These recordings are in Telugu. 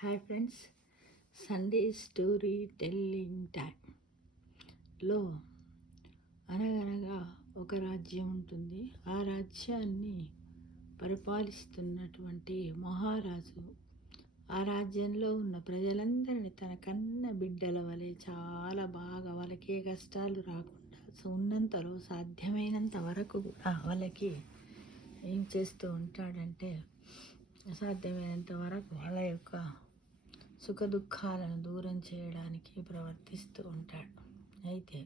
Hi friends, Sunday story telling టైంలో అనగనగా ఒక రాజ్యం ఉంటుంది. ఆ రాజ్యాన్ని పరిపాలిస్తున్నటువంటి మహారాజు ఆ రాజ్యంలో ఉన్న ప్రజలందరినీ తన కన్న బిడ్డల వలె చాలా బాగా వాళ్ళకి ఏ కష్టాలు రాకుండా ఉన్నంతలో సాధ్యమైనంత వరకు కూడా వాళ్ళకి ఏం చేస్తూ ఉంటాడంటే సాధ్యమైనంత వరకు వాళ్ళ యొక్క సుఖ దుఃఖాలను దూరం చేయడానికి ప్రవర్తిస్తూ ఉంటాడు. అయితే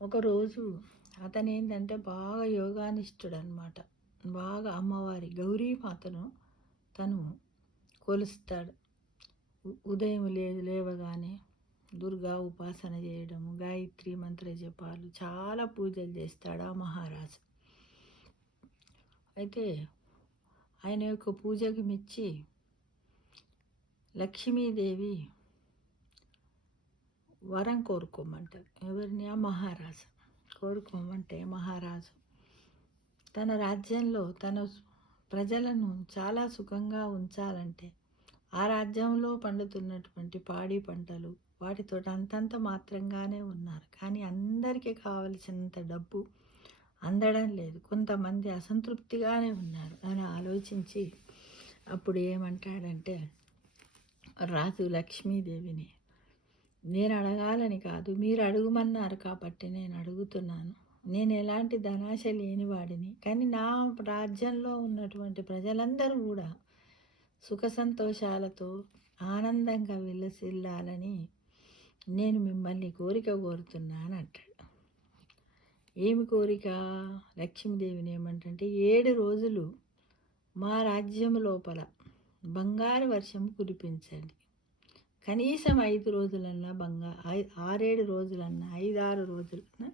ఒకరోజు అతను ఏంటంటే బాగా యోగానిష్ఠుడు అనమాట. బాగా అమ్మవారి గౌరీమాతను తను కొలుస్తాడు. ఉదయం లేవగానే దుర్గా ఉపాసన చేయడము, గాయత్రి మంత్ర జపాలు, చాలా పూజలు చేస్తాడు ఆ మహారాజు. అయితే ఆయన యొక్క పూజకు మెచ్చి లక్ష్మీదేవి వరం కోరుకోమంటారు. ఎవరిని? ఆ మహారాజు కోరుకోమంటే మహారాజు తన రాజ్యంలో తన ప్రజలను చాలా సుఖంగా ఉంచాలంటే ఆ రాజ్యంలో పండుతున్నటువంటి పాడి పంటలు వాటితో అంతంత మాత్రంగానే ఉన్నారు, కానీ అందరికీ కావలసినంత డబ్బు అందడం లేదు. కొంతమంది అసంతృప్తిగానే ఉన్నారు అని ఆలోచించి అప్పుడు ఏమంటాడంటే రాజు లక్ష్మీదేవిని, నేను అడగాలని కాదు, మీరు అడుగుమన్నారు కాబట్టి నేను అడుగుతున్నాను. నేను ఎలాంటి ధనాశ లేనివాడిని, కానీ నా రాజ్యంలో ఉన్నటువంటి ప్రజలందరూ కూడా సుఖ సంతోషాలతో ఆనందంగా విలసిల్లాలని నేను మిమ్మల్ని కోరిక కోరుతున్నాను అంటాడు. ఏమి కోరిక? లక్ష్మీదేవిని ఏమంటే 7 రోజులు మా రాజ్యం లోపల బంగారు వర్షం కురిపించండి. కనీసం 5 రోజులన్నా 6-7 రోజులన్నా 5-6 రోజులన్నా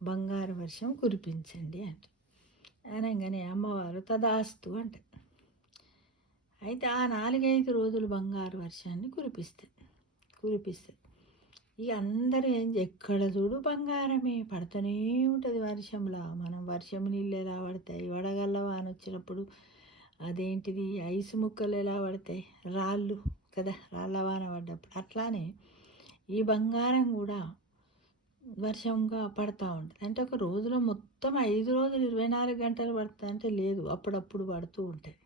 బంగారు వర్షం కురిపించండి అంట. అనగానే అమ్మవారు తదాస్తు అంట. అయితే ఆ 4-5 రోజులు బంగారు వర్షాన్ని కురిపిస్తుంది. ఇక అందరూ ఎక్కడ చూడు బంగారమే పడుతూనే ఉంటుంది వర్షంలో. మనం వర్షం నీళ్ళు ఎలా పడతాయి, వడగళ్ళ వాన వచ్చినప్పుడు అదేంటిది ఐసు ముక్కలు ఎలా పడతాయి, రాళ్ళు కదా, రాళ్ళ వాన పడ్డప్పుడు అట్లానే ఈ బంగారం కూడా వర్షంగా పడుతూ ఉంటుంది. అంటే ఒక రోజులో మొత్తం 5 రోజులు 24 గంటలు పడుతుంది అంటే లేదు, అప్పుడప్పుడు పడుతూ ఉంటాయి.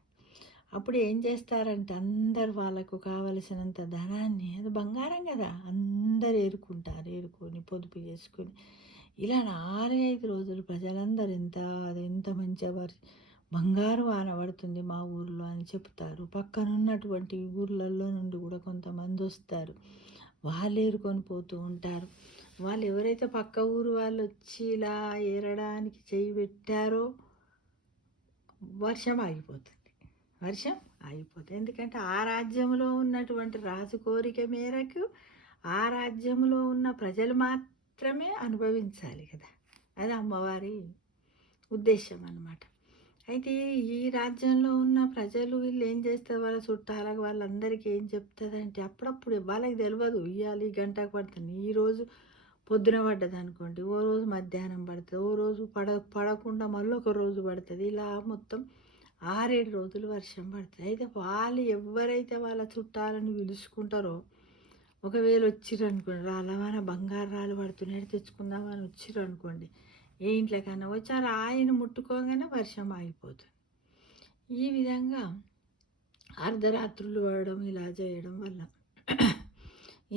అప్పుడు ఏం చేస్తారంటే అందరు వాళ్ళకు కావలసినంత ధనాన్ని, అది బంగారం కదా, అందరు ఏరుకొని పొదుపు చేసుకొని ఇలా 4-5 రోజులు ప్రజలందరూ ఎంత మంచిగా బంగారు వాన పడుతుంది మా ఊర్లో అని చెప్తారు. పక్కనున్నటువంటి ఊర్లలో నుండి కూడా కొంతమంది వస్తారు, వాళ్ళు ఏరుకొని పోతూ ఉంటారు. వాళ్ళు ఎవరైతే పక్క ఊరు వాళ్ళు వచ్చి ఇలా ఏరడానికి చేయి పెట్టారో వర్షం ఆగిపోతుంది. ఎందుకంటే ఆ రాజ్యంలో ఉన్నటువంటి రాజు కోరిక మేరకు ఆ రాజ్యంలో ఉన్న ప్రజలు మాత్రమే అనుభవించాలి కదా, అది అమ్మవారి ఉద్దేశం అన్నమాట. అయితే ఈ రాజ్యంలో ఉన్న ప్రజలు వీళ్ళు ఏం చేస్తారు, వాళ్ళ చుట్టాలకు వాళ్ళందరికీ ఏం చెప్తుందంటే అప్పుడప్పుడు వాళ్ళకి తెలియదు ఇవాళ ఈ గంటకు పడుతుంది, ఈరోజు పొద్దున పడ్డది అనుకోండి, ఓ రోజు మధ్యాహ్నం పడుతుంది, ఓ రోజు పడకుండా మళ్ళీ ఒక రోజు పడుతుంది, ఇలా మొత్తం 6-7 రోజులు వర్షం పడుతుంది. అయితే వాళ్ళు ఎవరైతే వాళ్ళ చుట్టాలను పిలుచుకుంటారో, ఒకవేళ వచ్చిర్రు అనుకోండి, రాళ్ళవాన బంగారు రాళ్ళు పడుతున్నాయి తెచ్చుకుందామని వచ్చిర్రు అనుకోండి, ఏ ఇంట్లోకన్నా వచ్చి ఆ రాయిని ముట్టుకోగానే వర్షం ఆగిపోతుంది. ఈ విధంగా అర్ధరాత్రులు పడడం ఇలా చేయడం వల్ల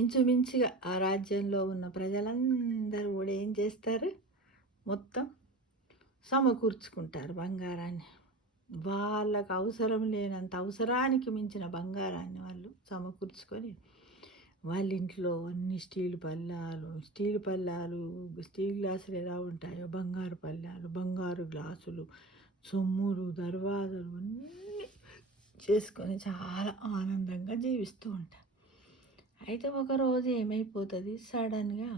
ఇంచుమించుగా ఆ రాజ్యంలో ఉన్న ప్రజలందరూ కూడా ఏం చేస్తారు, మొత్తం సమకూర్చుకుంటారు బంగారాన్ని. వాళ్ళకు అవసరం లేనంత అవసరానికి మించిన బంగారాన్ని వాళ్ళు సమకూర్చుకొని వాళ్ళ ఇంట్లో అన్ని స్టీల్ గ్లాసులు ఎలా ఉంటాయో బంగారు పళ్ళాలు, బంగారు గ్లాసులు, సొమ్ములు, దర్వాజలు అన్నీ చేసుకొని చాలా ఆనందంగా జీవిస్తూ ఉంటారు. అయితే ఒకరోజు ఏమైపోతుంది, సడన్గా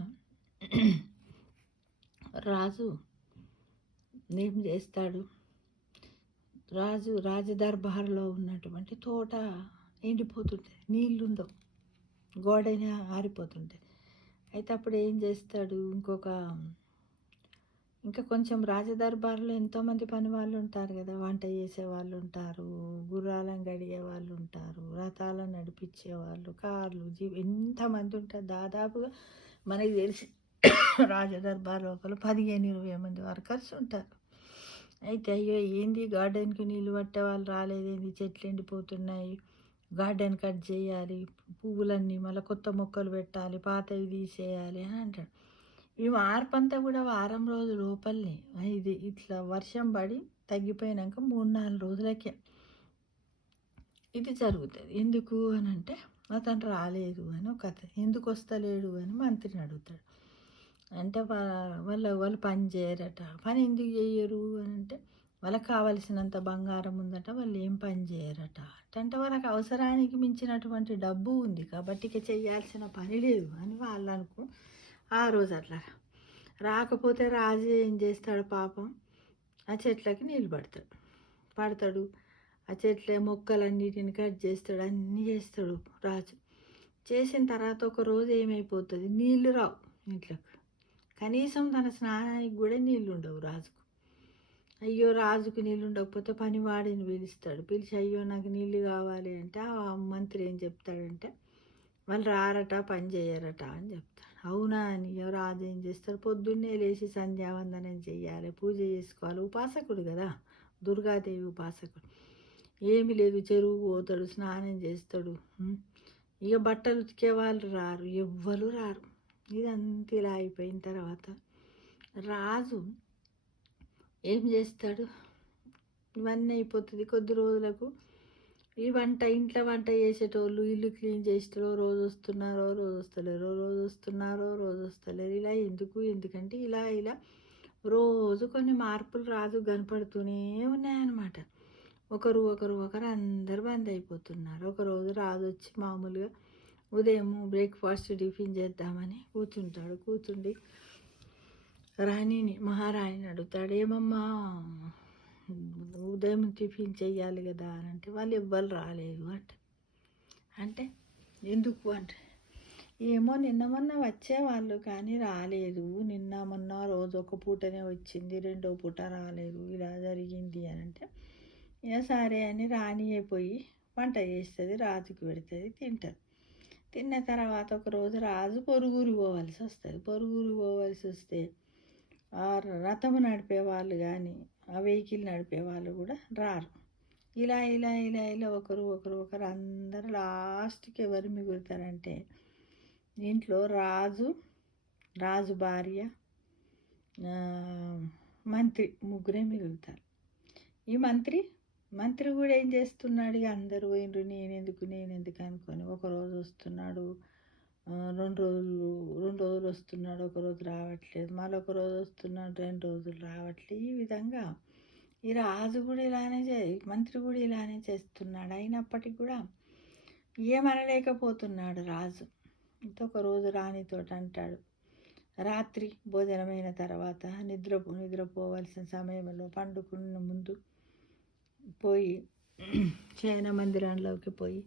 రాజు ఏం చేస్తాడు, రాజదర్బార్లో ఉన్నటువంటి తోట ఎండిపోతుంటుంది, నీళ్ళుండవు, గోడైనా ఆరిపోతుంటుంది. అయితే అప్పుడు ఏం చేస్తాడు, ఇంకా కొంచెం రాజదర్బార్లో ఎంతోమంది పని వాళ్ళు ఉంటారు కదా, వంట చేసేవాళ్ళు ఉంటారు, గుర్రాలను గడిగే వాళ్ళు ఉంటారు, రథాలను నడిపించేవాళ్ళు, కార్లు, జీప్ ఎంతమంది ఉంటారు. దాదాపుగా మనకి తెలిసి రాజదర్బార్ లోపల 15-20 మంది వర్కర్స్ ఉంటారు. అయితే అయ్యో ఏంది గార్డెన్కి నీళ్ళు పట్టే వాళ్ళు రాలేదేంది, చెట్లు ఎండిపోతున్నాయి, గార్డెన్ కట్ చేయాలి, పువ్వులన్నీ మళ్ళీ కొత్త మొక్కలు పెట్టాలి, పాతవి తీసేయాలి అని అంటాడు. ఈ మార్పంతా కూడా వారం రోజుల లోపలనే. ఇది ఇట్లా వర్షం పడి తగ్గిపోయినాక 3-4 రోజులకే ఇది జరుగుతుంది. ఎందుకు అని అంటే అతను రాలేదు అని ఒక కథ. ఎందుకు వస్తలేడు అని మంత్రిని అడుగుతాడు. అంటే వాళ్ళు పని చేయరట. పని ఎందుకు చేయరు అని అంటే వాళ్ళకి కావలసినంత బంగారం ఉందట, వాళ్ళు ఏం పని చేయరట. అంటే వాళ్ళకి అవసరానికి మించినటువంటి డబ్బు ఉంది కాబట్టి ఇక చేయాల్సిన పని లేదు అని వాళ్ళు ఆ రోజు అట్లా రాకపోతే రాజు ఏం చేస్తాడు పాపం, ఆ చెట్లకి నీళ్ళు పడతాడు. ఆ చెట్ల మొక్కలన్నిటిని కట్ చేస్తాడు, అన్నీ చేస్తాడు రాజు. చేసిన తర్వాత ఒక రోజు ఏమైపోతుంది, నీళ్ళు రావు ఇంట్లోకి. కనీసం తన స్నానానికి కూడా నీళ్ళు ఉండవు రాజుకు. అయ్యో రాజుకు నీళ్ళు ఉండకపోతే పనివాడిని పిలిచి అయ్యో నాకు నీళ్ళు కావాలి అంటే ఆ మంత్రి ఏం చెప్తాడంటే వాళ్ళు రారట, పని చేయరట అని చెప్తాడు. అవునా అని రాజు ఏం చేస్తాడు, పొద్దున్నే లేచి సంధ్యావందనం చేయాలి, పూజ చేసుకోవాలి. ఉపాసకుడు కదా, దుర్గాదేవి ఉపాసకుడు. ఏమి లేదు, చెరువు పోతాడు, స్నానం చేస్తాడు. ఇక బట్టలు ఉతికే వాళ్ళు రారు, ఎవ్వరు రారు. ఇదంతా ఇలా అయిపోయిన తర్వాత రాజు ఏం చేస్తాడు, ఇవన్నీ అయిపోతుంది. కొద్ది రోజులకు ఈ ఇంట్లో వంట చేసేటోళ్ళు, ఇల్లు క్లీన్ చేసేటోళ్ళు రోజు వస్తున్నారో రోజు వస్తలేరు. ఇలా ఎందుకంటే ఇలా రోజు కొన్ని మార్పులు రాజు కనపడుతూనే ఉన్నాయన్నమాట. ఒకరు అందరు బంద్ అయిపోతున్నారు. ఒకరోజు రాజు వచ్చి మామూలుగా ఉదయం బ్రేక్ఫాస్ట్ టిఫిన్ చేద్దామని కూర్చుండి మహారాణిని అడుగుతాడు, ఏమమ్మా ఉదయం టిఫిన్ చెయ్యాలి కదా అని అంటే వాళ్ళు ఎవ్వరు రాలేదు అంటే ఎందుకు అంటే ఏమో నిన్న మొన్న వచ్చేవాళ్ళు కానీ రాలేదు, నిన్న మొన్న రోజు ఒక పూటనే వచ్చింది, రెండో పూట రాలేదు, ఇలా జరిగింది అని అంటే ఇక సరే అని రాణి అయిపోయి వంట చేస్తుంది, రాజుకి పెడుతుంది, తింటుంది. తిన్న తర్వాత ఒకరోజు రాజు పొరుగురు పోవాల్సి వస్తే ఆ రథము నడిపే వాళ్ళు కానీ ఆ వెహికల్ నడిపే వాళ్ళు కూడా రారు. ఇలా ఒకరు అందరూ లాస్ట్కి ఎవరు మిగులుతారంటే ఇంట్లో రాజు భార్య, మంత్రి, ముగ్గురే మిగులుతారు. ఈ మంత్రి కూడా ఏం చేస్తున్నాడు, ఇక అందరూ పోయినరు, నేనెందుకు అనుకొని ఒకరోజు వస్తున్నాడు, 2 రోజులు వస్తున్నాడు, ఒకరోజు రావట్లేదు, మరొక రోజు వస్తున్నాడు, 2 రోజులు రావట్లేదు. ఈ విధంగా ఈ రాజు కూడా మంత్రి కూడా ఇలానే చేస్తున్నాడు. అయినప్పటికీ కూడా ఏమనలేకపోతున్నాడు రాజు. ఇంకొక రోజు రాణితో అంటాడు, రాత్రి భోజనమైన తర్వాత నిద్రపోవలసిన సమయంలో పండుకున్న ముందు పోయి శయన మందిరంలోకి పోయి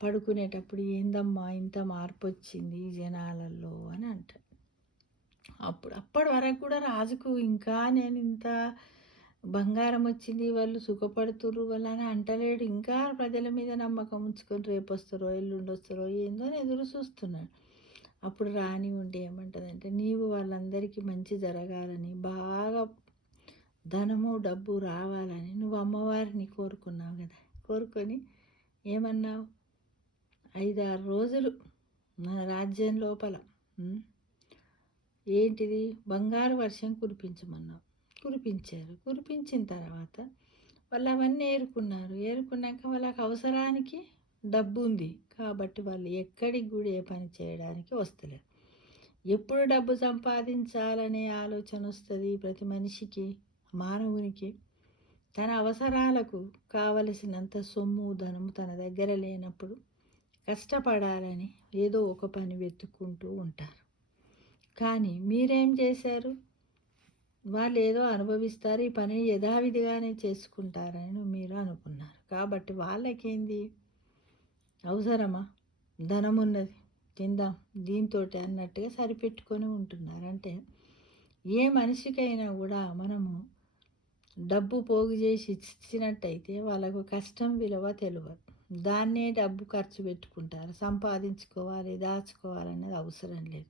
పడుకునేటప్పుడు ఏందమ్మా ఇంత మార్పు వచ్చింది ఈ జనాలలో అని అంటాడు. అప్పటి వరకు కూడా రాజుకు ఇంకా నేను ఇంత బంగారం వచ్చింది, వాళ్ళు సుఖపడుతుర్రు వాళ్ళు అని అంటలేడు. ఇంకా ప్రజల మీద నమ్మకం ఉంచుకొని రేపు వస్తారో ఎల్లుండి వస్తారో ఏందో ఎదురు చూస్తున్నాడు. అప్పుడు రాణి ఉండి ఏమంటుందంటే, నీవు వాళ్ళందరికీ మంచి జరగాలని, బాగా ధనము డబ్బు రావాలని నువ్వు అమ్మవారిని కోరుకున్నావు కదా, కోరుకొని ఏమన్నావు, 5-6 రోజులు మన రాజ్యం లోపల ఏంటిది బంగారు వర్షం కురిపించమన్నావు. కురిపించిన తర్వాత వాళ్ళు అవన్నీ ఏరుకున్నాక వాళ్ళకి అవసరానికి డబ్బు ఉంది కాబట్టి వాళ్ళు ఎక్కడికి కూడా ఏ పని చేయడానికి వస్తలేరు. ఎప్పుడు డబ్బు సంపాదించాలనే ఆలోచన వస్తుంది ప్రతి మనిషికి, మానవునికి. తన అవసరాలకు కావలసినంత సొమ్ము ధనము తన దగ్గర లేనప్పుడు కష్టపడాలని ఏదో ఒక పని వెతుక్కుంటూ ఉంటారు. కానీ మీరేం చేశారు, వాళ్ళు ఏదో అనుభవిస్తారు, ఈ పని యథావిధిగానే చేసుకుంటారని మీరు అనుకున్నారు. కాబట్టి వాళ్ళకేంది అవసరమా, ధనం ఉన్నది తిందాం దీంతో అన్నట్టుగా సరిపెట్టుకొని ఉంటున్నారు. అంటే ఏ మనిషికైనా కూడా మనము డబ్బు పోగు చేసి ఇచ్చినట్టయితే వాళ్ళకు కష్టం విలువ తెలియదు. దాన్నే డబ్బు ఖర్చు పెట్టుకుంటారు. సంపాదించుకోవాలి, దాచుకోవాలనేది అవసరం లేదు.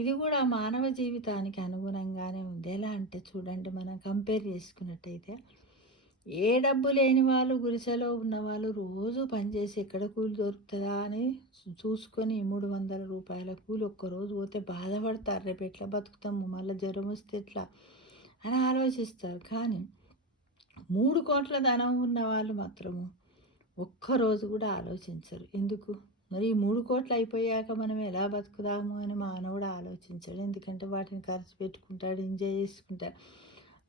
ఇది కూడా మానవ జీవితానికి అనుగుణంగానే ఉంది. ఎలా అంటే చూడండి, మనం కంపేర్ చేసుకున్నట్టయితే ఏ డబ్బు లేని వాళ్ళు, గుడిసెలో ఉన్నవాళ్ళు రోజు పనిచేసి ఎక్కడ కూలి దొరుకుతుందా అని చూసుకొని 300 రూపాయల కూలి ఒక్కరోజు పోతే బాధపడతారు. రేపు ఎట్లా బతుకుతాము, మళ్ళీ జ్వరం వస్తే ఎట్లా అని ఆలోచిస్తారు. కానీ 3 కోట్ల ధనం ఉన్న వాళ్ళు మాత్రము ఒక్కరోజు కూడా ఆలోచించరు. ఎందుకు? మరి ఈ 3 కోట్లు అయిపోయాక మనం ఎలా బతుకుదాము అని మానవుడు ఆలోచించాడు. ఎందుకంటే వాటిని ఖర్చు పెట్టుకుంటాడు, ఎంజాయ్ చేసుకుంటాడు.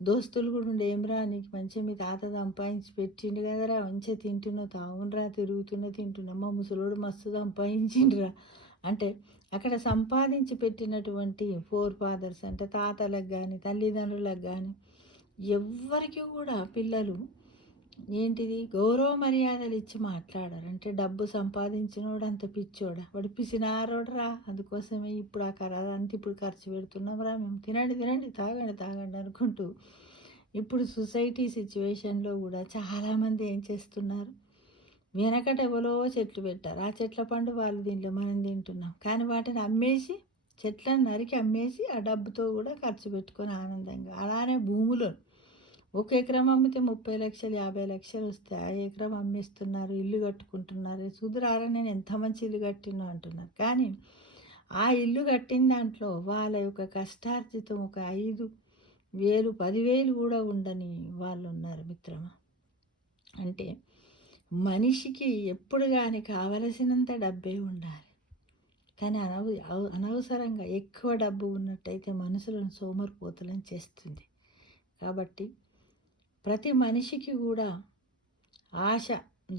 దోస్తులు కూడా ఉండే, ఏమిరా నీకు మంచిగా మీ తాత సంపాదించి పెట్టిండు కదరా, మంచిగా తింటున్నావు, తావునరా, తింటున్నా, మా ముసలోడు మస్తు సంపాదించిండ్రా అంటే అక్కడ సంపాదించి పెట్టినటువంటి ఫోర్ ఫాదర్స్ అంటే తాతలకు కానీ తల్లిదండ్రులకు కానీ ఎవ్వరికి కూడా పిల్లలు ఏంటిది గౌరవ మర్యాదలు ఇచ్చి మాట్లాడారు. అంటే డబ్బు సంపాదించినోడు అంత పిచ్చోడా, వాడు పిసినారోడరా, అందుకోసమే ఇప్పుడు ఆ అంతా ఇప్పుడు ఖర్చు పెడుతున్నాంరా మేము, తినండి తాగండి అనుకుంటూ. ఇప్పుడు సొసైటీ సిచ్యువేషన్లో కూడా చాలామంది ఏం చేస్తున్నారు, వెనకట ఎవరో చెట్లు పెట్టారు, ఆ చెట్ల పండు వాళ్ళు దీంట్లో మనం తింటున్నాం. కానీ వాటిని అమ్మేసి, చెట్లను నరికి అమ్మేసి ఆ డబ్బుతో కూడా ఖర్చు పెట్టుకొని ఆనందంగా. అలానే భూములు 1 ఎకరం అమ్మితే 30 లక్షలు 50 లక్షలు వస్తాయి. ఆ ఎకరం అమ్మేస్తున్నారు, ఇల్లు కట్టుకుంటున్నారు. సుధురారా నేను ఎంత మంచి ఇల్లు కట్టినో అంటున్నారు. కానీ ఆ ఇల్లు కట్టిన దాంట్లో వాళ్ళ యొక్క కష్టార్జితం ఒక 5,000 10,000 కూడా ఉండని వాళ్ళు ఉన్నారు మిత్రమా. అంటే మనిషికి ఎప్పుడు కానీ కావలసినంత డబ్బే ఉండాలి. కానీ అనవసరంగా ఎక్కువ డబ్బు ఉన్నట్టయితే మనసులను సోమరిపోతులను చేస్తుంది. కాబట్టి ప్రతి మనిషికి కూడా ఆశ,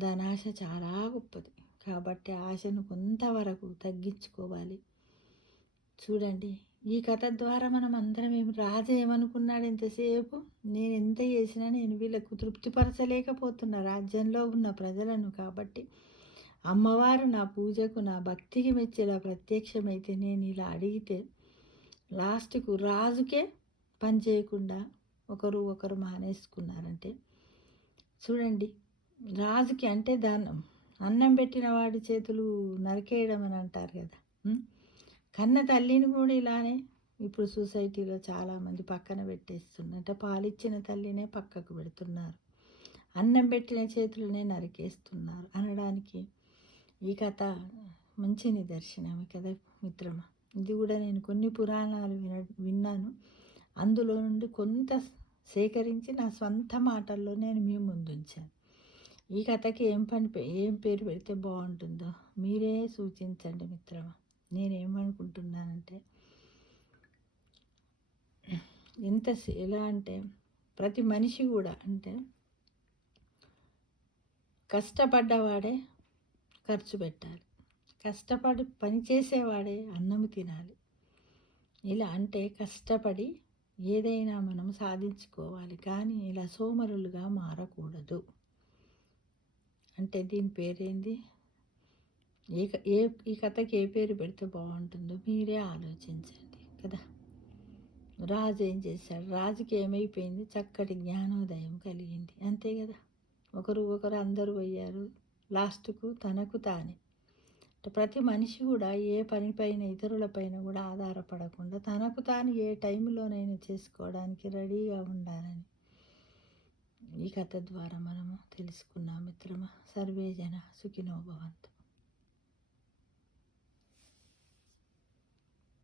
ధనాశ చాలా గొప్పది. కాబట్టి ఆశను కొంతవరకు తగ్గించుకోవాలి. చూడండి, ఈ కథ ద్వారా మనం అందరం రాజు ఏమనుకున్నాడు ఎంతసేపు, నేను ఎంత చేసినా నేను వీళ్ళకు తృప్తిపరచలేకపోతున్నా రాజ్యంలో ఉన్న ప్రజలను. కాబట్టి అమ్మవారు నా పూజకు, నా భక్తికి మెచ్చేలా ప్రత్యక్షమైతే నేను ఇలా అడిగితే లాస్ట్కు రాజుకే పని చేయకుండా ఒకరు మానేసుకున్నారంటే చూడండి, రాజుకి అంటే అన్నం పెట్టిన వాడి చేతులు నరికేయడం అని అంటారు కదా. కన్న తల్లిని కూడా ఇలానే ఇప్పుడు సొసైటీలో చాలామంది పక్కన పెట్టేస్తున్నారు. అంటే పాలిచ్చిన తల్లినే పక్కకు పెడుతున్నారు, అన్నం పెట్టిన చేతులనే నరికేస్తున్నారు అనడానికి ఈ కథ మంచి నిదర్శనమే కదా మిత్రమా. ఇది కూడా నేను కొన్ని పురాణాలు విన్నాను, అందులో నుండి కొంత సేకరించి నా సొంత మాటల్లో నేను మీ ముందుంచాను. ఈ కథకి ఏం పేరు పెడితే బాగుంటుందో మీరే సూచించండి మిత్రమా. నేనేమనుకుంటున్నానంటే ఎలా అంటే ప్రతి మనిషి కూడా అంటే కష్టపడ్డవాడే ఖర్చు పెట్టాలి, కష్టపడి పనిచేసేవాడే అన్నము తినాలి. ఇలా అంటే కష్టపడి ఏదైనా మనం సాధించుకోవాలి, కానీ ఇలా సోమరులుగా మారకూడదు. అంటే దీని పేరేంది, ఈ కథకి ఏ పేరు పెడితే బాగుంటుందో మీరే ఆలోచించండి కదా. రాజు ఏం చేశాడు, రాజుకి ఏమైపోయింది, చక్కటి జ్ఞానోదయం కలిగింది, అంతే కదా. ఒకరు అందరూ పోయారు, లాస్ట్కు తనకు తానే. ప్రతి మనిషి కూడా ఏ పనిపైన ఇతరులపైన కూడా ఆధారపడకుండా తనకు తాను ఏ టైంలోనైనా చేసుకోవడానికి రెడీగా ఉండాలని ఈ కథ ద్వారా మనము తెలుసుకున్నాం మిత్రమా. సర్వే జన సుఖినో భవంతు.